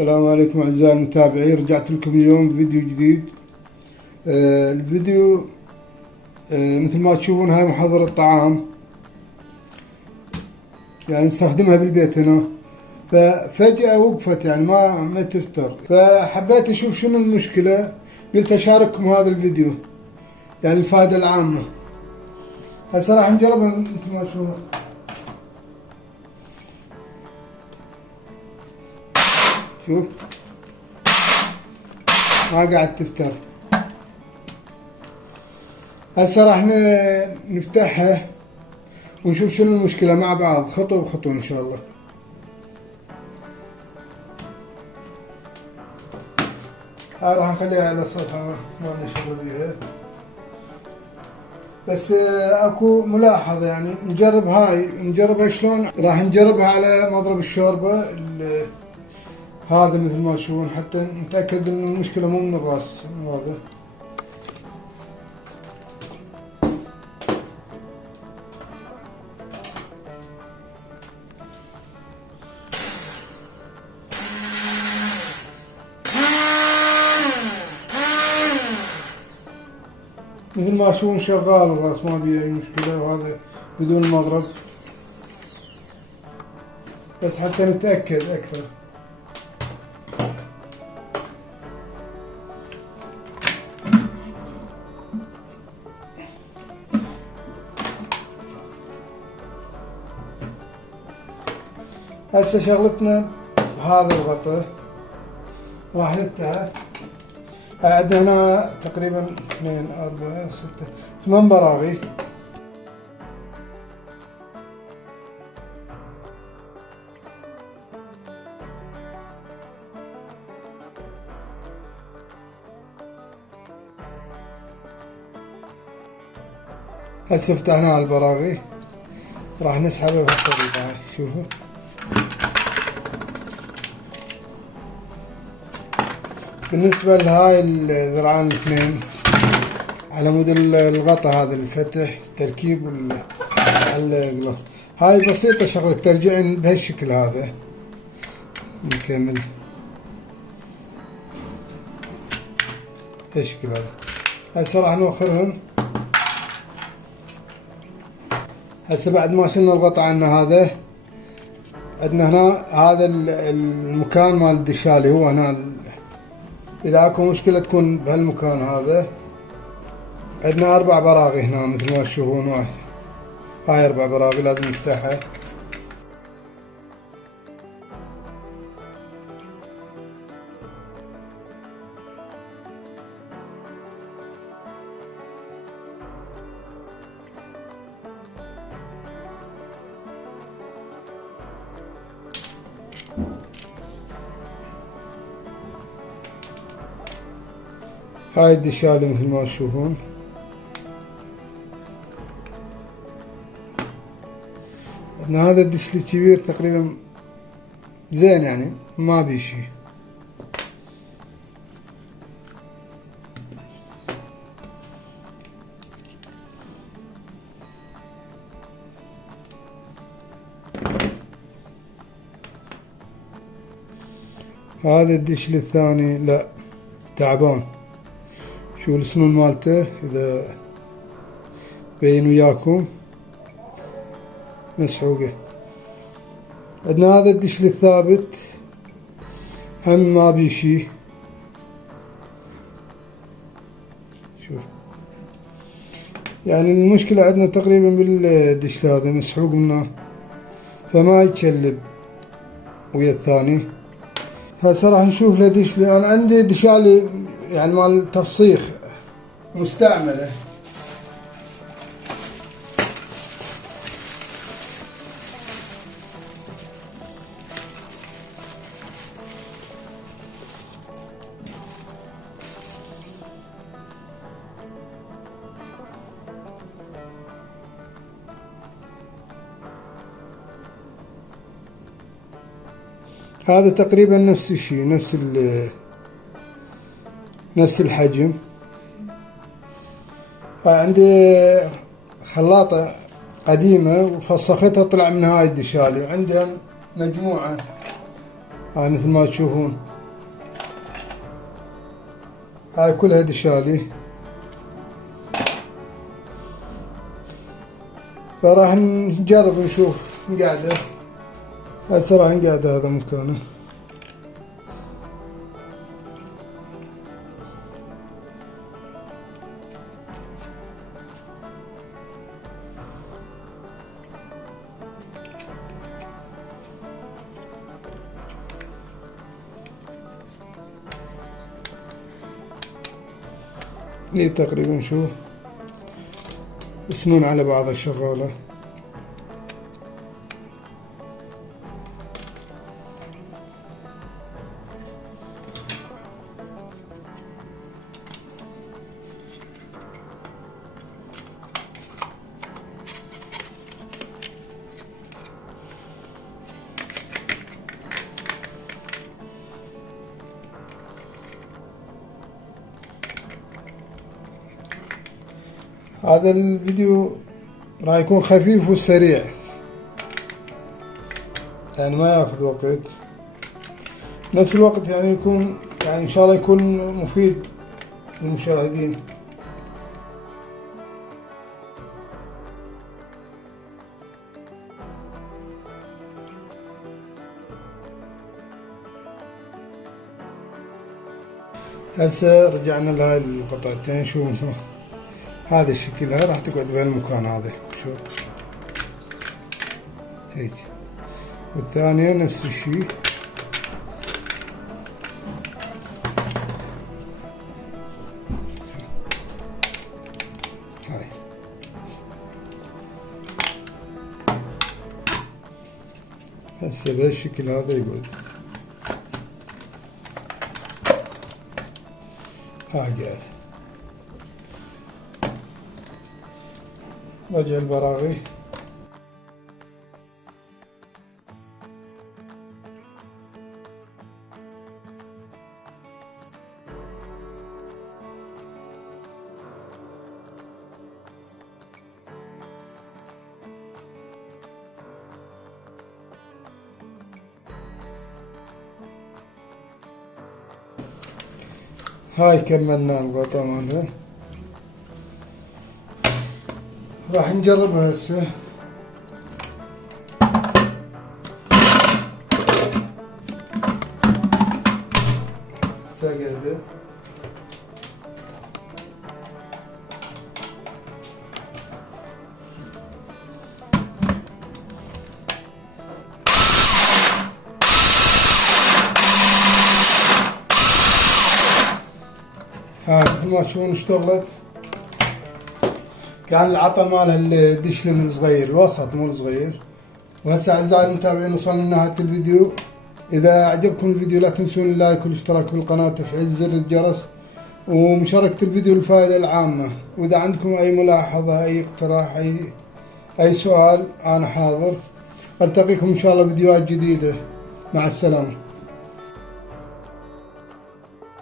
السلام عليكم أعزائي المتابعين، رجعت لكم اليوم بفيديو جديد. الفيديو مثل ما تشوفون هاي محضرة طعام، يعني نستخدمها بالبيت هنا. ففجأة وقفت، يعني ما تفتر، فحبيت أشوف شنو المشكلة. قلت أشارككم هذا الفيديو، يعني الفائدة العامة. هسه راح نجربها مثل ما تشوفون. شوف ما قاعد تفتر. هسه راح نفتحها ونشوف شنو المشكلة مع بعض، خطوة بخطوة إن شاء الله. هاي راح نخليها على الصفحة، ما نشغل بيها. بس اكو ملاحظة، يعني نجربها شلون. راح نجربها على مضرب الشوربة هذا مثل ما تشوفون، حتى نتأكد ان المشكلة مو من الراس هذا. مثل ما تشوفون شغال الراس، ما بيه اي مشكلة، وهذا بدون مضرب، بس حتى نتأكد اكثر. هسه شغلتنا هذا الغطاء راح نفتحه. عندنا هنا تقريبا 2 4 6 8 براغي. هسه فتحنا البراغي، راح نسحبه بهالطريقة هاي. شوفوا بالنسبة لهاي الذرعان الاثنين على مود الغطا، هذا الفتح تركيب القلف، هاي بسيطة شغلة، ترجعين بهالشكل هذا. نكمل هالشكل هذا. هسه راح نوخرهم. هسه بعد ما شلنا الغطا عنا هذا، عندنا هنا هذا المكان مال الدشالي، هو هنا. إذا اكو مشكلة تكون بهالمكان هذا. عندنا 4 براغي هنا مثل ما تشوفون. هاي 4 براغي لازم نفتحها. هاي الدشالي مثل ما تشوفون. عندنا هذا الدش الكبير تقريبا زين، يعني ما بيه شي. هذا الدش الثاني لا، تعبان. شو السنون مالته اذا بين وياكم مسحوقة. عندنا هذا الدش الثابت هم ما بيه شي. شوف يعني المشكلة عندنا تقريبا بالدش هذا مسحوق منه، فما يتشلب ويا الثاني. هسه راح نشوف له دش. انا عندي دشالي يعني مال تفصيخ مستعملة. هذا تقريبا نفس الشيء، نفس الحجم. عندي خلاطة قديمة وفسختها طلع من هاي الدشالي. عندها مجموعة هاي مثل ما تشوفون. هاي كلها دشالي. فراح نجرب نشوف نقعده. هسه راح نقعده هذا مكانه. لي تقريبا شو سنون على بعضها شغالة. هذا الفيديو راح يكون خفيف وسريع، يعني ما ياخذ وقت، نفس الوقت يعني يكون يعني ان شاء الله يكون مفيد للمشاهدين. هسه رجعنا لهاي القطعتين. شوفوا هذا الشكل، هاي راح تقعد بهالمكان هذا. شوف هيك، والثانية نفس الشيء. هاي هسه بهالشكل هذا يقعد. هاي قاعد. رجع البراغي. هاي كملنا الغطاء مالها. راح نجربها هسه. قاعدة. هاي مثل ما تشوفون اشتغلت. كان العطل مالها الدش من صغير، الوسط مو صغير. وهسه اعزائي المتابعين وصلنا لنهاية الفيديو. اذا اعجبكم الفيديو لا تنسون اللايك والاشتراك بالقناة وتفعيل زر الجرس ومشاركة الفيديو للفائدة العامة. واذا عندكم اي ملاحظة اي اقتراح اي سؤال انا حاضر. التقيكم ان شاء الله فيديوهات جديدة. مع السلامة.